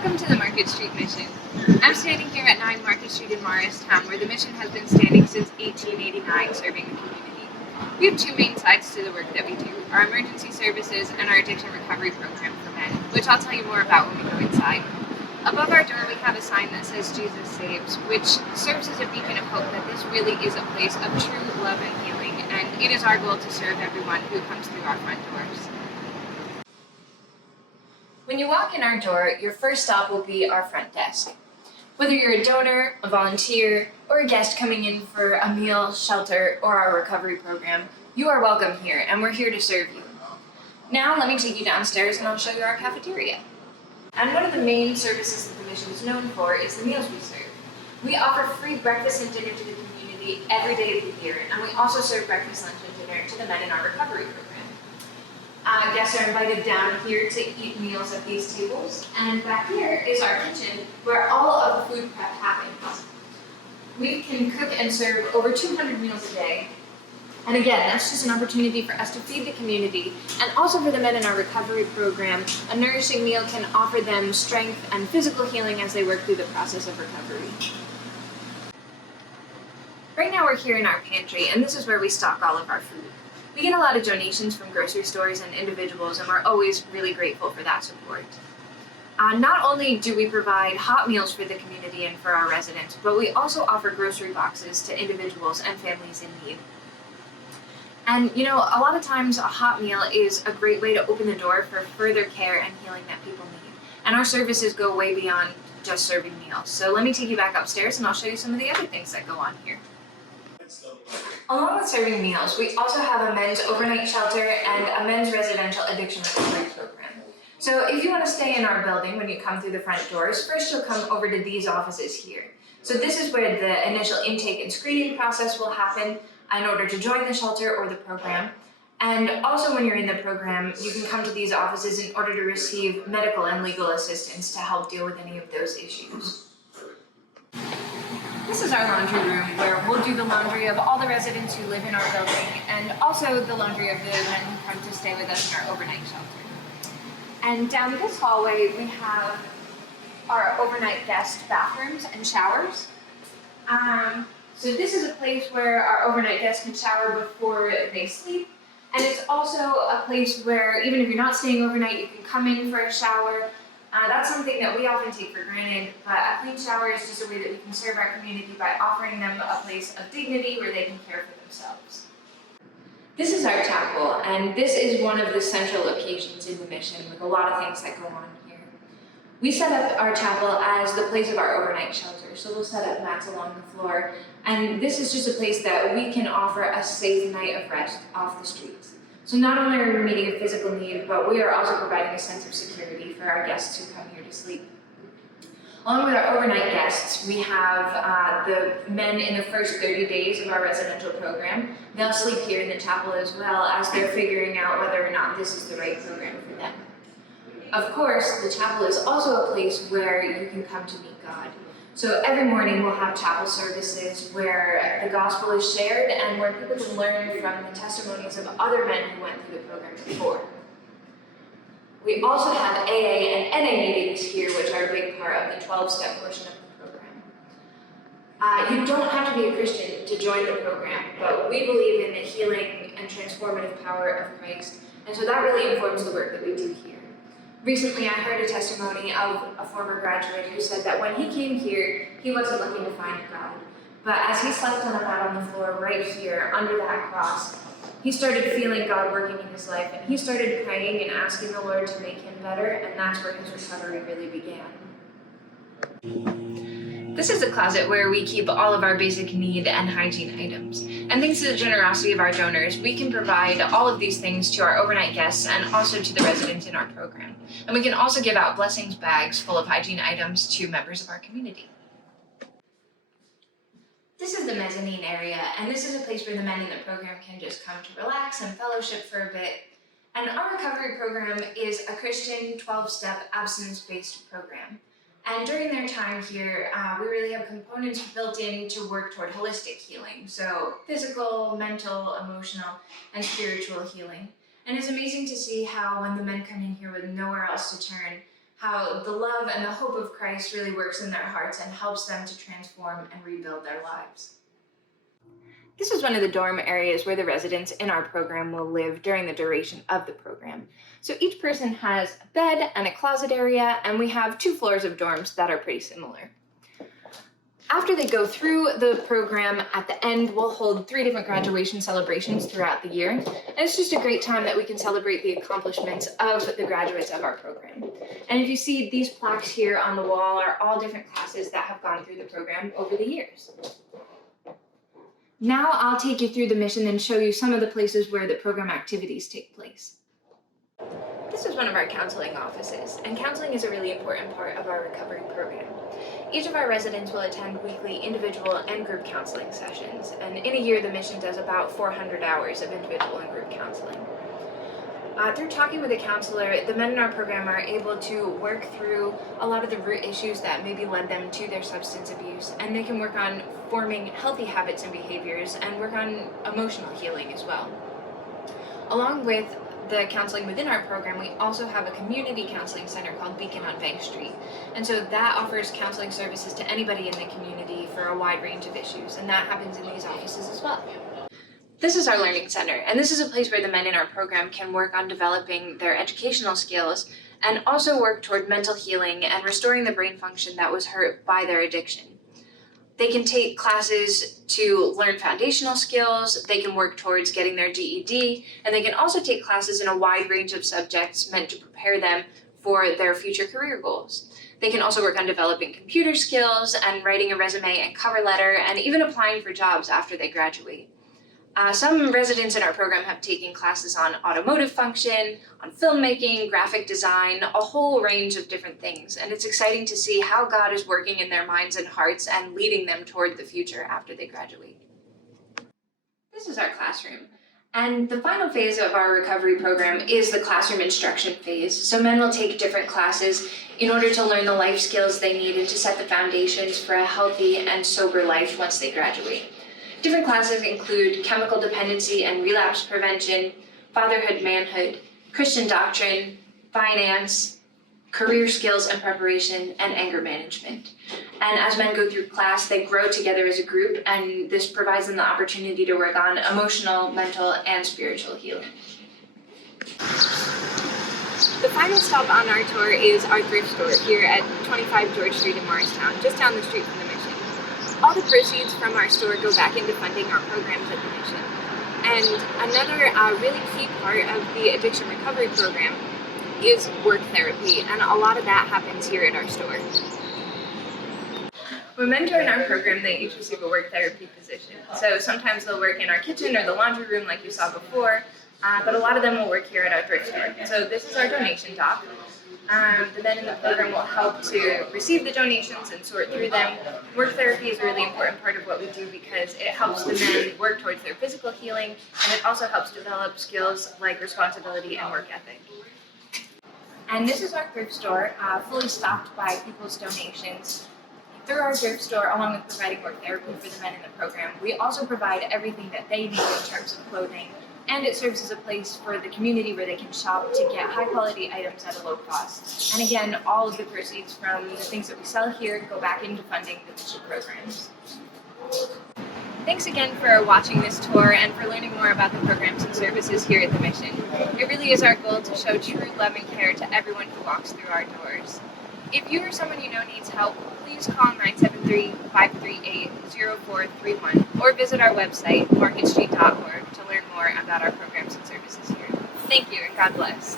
Welcome to the Market Street Mission. I'm standing here at 9 Market Street in Morristown, where the mission has been standing since 1889, serving the community. We have two main sides to the work that we do, our emergency services and our addiction recovery program for men, which I'll tell you more about when we go inside. Above our door we have a sign that says Jesus Saves, which serves as a beacon of hope that this really is a place of true love and healing, and it is our goal to serve everyone who comes through our front doors. When you walk in our door, your first stop will be our front desk. Whether you're a donor, a volunteer, or a guest coming in for a meal, shelter, or our recovery program, you are welcome here, and we're here to serve you. Now let me take you downstairs and I'll show you our cafeteria. And one of the main services that the mission is known for is the meals we serve. We offer free breakfast and dinner to the community every day of the year, and we also serve breakfast, lunch, and dinner to the men in our recovery program. Guests are invited down here to eat meals at these tables, and back here is our kitchen where all of the food prep happens. We can cook and serve over 200 meals a day, and again, that's just an opportunity for us to feed the community, and also for the men in our recovery program. A nourishing meal can offer them strength and physical healing as they work through the process of recovery. Right now we're here in our pantry, and this is where we stock all of our food. We get a lot of donations from grocery stores and individuals, and we're always really grateful for that support. Not only do we provide hot meals for the community and for our residents, but we also offer grocery boxes to individuals and families in need. And you know, a lot of times a hot meal is a great way to open the door for further care and healing that people need. And our services go way beyond just serving meals. So let me take you back upstairs and I'll show you some of the other things that go on here. Along with serving meals, we also have a men's overnight shelter and a men's residential addiction recovery program. So if you want to stay in our building when you come through the front doors, first you'll come over to these offices here. So this is where the initial intake and screening process will happen in order to join the shelter or the program. And also when you're in the program, you can come to these offices in order to receive medical and legal assistance to help deal with any of those issues. This is our laundry room where we'll do the laundry of all the residents who live in our building, and also the laundry of the men who come to stay with us in our overnight shelter. And down this hallway we have our overnight guest bathrooms and showers. So this is a place where our overnight guests can shower before they sleep, and it's also a place where even if you're not staying overnight, you can come in for a shower. That's something that we often take for granted, but a clean shower is just a way that we can serve our community by offering them a place of dignity where they can care for themselves. This is our chapel, and this is one of the central occasions in the mission with a lot of things that go on here. We set up our chapel as the place of our overnight shelter, so we'll set up mats along the floor, and this is just a place that we can offer a safe night of rest off the streets. So not only are we meeting a physical need, but we are also providing a sense of security for our guests who come here to sleep. Along with our overnight guests, we have the men in the first 30 days of our residential program. They'll sleep here in the chapel as well as they're figuring out whether or not this is the right program for them. Of course, the chapel is also a place where you can come to meet God. So every morning we'll have chapel services where the gospel is shared and where people can learn from the testimonies of other men who went through the program before. We also have AA and NA meetings here, which are a big part of the 12-step portion of the program. You don't have to be a Christian to join the program, but we believe in the healing and transformative power of Christ, and so that really informs the work that we do here. Recently, I heard a testimony of a former graduate who said that when he came here, he wasn't looking to find God. But as he slept on a mat on the floor right here, under that cross, he started feeling God working in his life, and he started praying and asking the Lord to make him better, and that's where his recovery really began. This is a closet where we keep all of our basic need and hygiene items. And thanks to the generosity of our donors, we can provide all of these things to our overnight guests and also to the residents in our program. And we can also give out blessings bags full of hygiene items to members of our community. This is the Mezzanine Area, and this is a place where the men in the program can just come to relax and fellowship for a bit. And our recovery program is a Christian 12-step abstinence-based program. And during their time here, we really have components built in to work toward holistic healing. So physical, mental, emotional, and spiritual healing. And it's amazing to see how when the men come in here with nowhere else to turn, how the love and the hope of Christ really works in their hearts and helps them to transform and rebuild their lives. This is one of the dorm areas where the residents in our program will live during the duration of the program. So each person has a bed and a closet area, and we have 2 floors of dorms that are pretty similar. After they go through the program, at the end, we'll hold 3 different graduation celebrations throughout the year. And it's just a great time that we can celebrate the accomplishments of the graduates of our program. And if you see, these plaques here on the wall are all different classes that have gone through the program over the years. Now I'll take you through the mission and show you some of the places where the program activities take place. This is one of our counseling offices, and counseling is a really important part of our recovery program. Each of our residents will attend weekly individual and group counseling sessions, and in a year the mission does about 400 hours of individual and group counseling. Through talking with a counselor, the men in our program are able to work through a lot of the root issues that maybe led them to their substance abuse, and they can work on forming healthy habits and behaviors and work on emotional healing as well. Along with the counseling within our program, we also have a community counseling center called Beacon on Bank Street. And so that offers counseling services to anybody in the community for a wide range of issues, and that happens in these offices as well. This is our learning center, and this is a place where the men in our program can work on developing their educational skills and also work toward mental healing and restoring the brain function that was hurt by their addiction. They can take classes to learn foundational skills, they can work towards getting their GED, and they can also take classes in a wide range of subjects meant to prepare them for their future career goals. They can also work on developing computer skills and writing a resume and cover letter, and even applying for jobs after they graduate. Some residents in our program have taken classes on automotive function, on filmmaking, graphic design, a whole range of different things. And it's exciting to see how God is working in their minds and hearts and leading them toward the future after they graduate. This is our classroom. And the final phase of our recovery program is the classroom instruction phase. So men will take different classes in order to learn the life skills they need and to set the foundations for a healthy and sober life once they graduate. Different classes include chemical dependency and relapse prevention, fatherhood, manhood, Christian doctrine, finance, career skills and preparation, and anger management. And as men go through class, they grow together as a group, and this provides them the opportunity to work on emotional, mental, and spiritual healing. The final stop on our tour is our Thrift Store here at 25 George Street in Morristown, just down the street from the mission. All the proceeds from our store go back into funding our programs at the mission. And another really key part of the addiction recovery program is work therapy, and a lot of that happens here at our store. When men join our program, they each receive a work therapy position. So sometimes they'll work in our kitchen or the laundry room like you saw before, but a lot of them will work here at our thrift store. So this is our donation dock. The men in the program will help to receive the donations and sort through them. Work therapy is a really important part of what we do because it helps the men work towards their physical healing, and it also helps develop skills like responsibility and work ethic. And this is our thrift store, fully stocked by people's donations. Through our thrift store, along with providing work therapy for the men in the program, we also provide everything that they need in terms of clothing, and it serves as a place for the community where they can shop to get high-quality items at a low cost. And again, all of the proceeds from the things that we sell here go back into funding the mission programs. Thanks again for watching this tour and for learning more about the programs and services here at the mission. It really is our goal to show true love and care to everyone who walks through our doors. If you or someone you know needs help, please call 973-538-0431 or visit our website, marketstreet.org, to learn more about our programs and services here. Thank you, and God bless.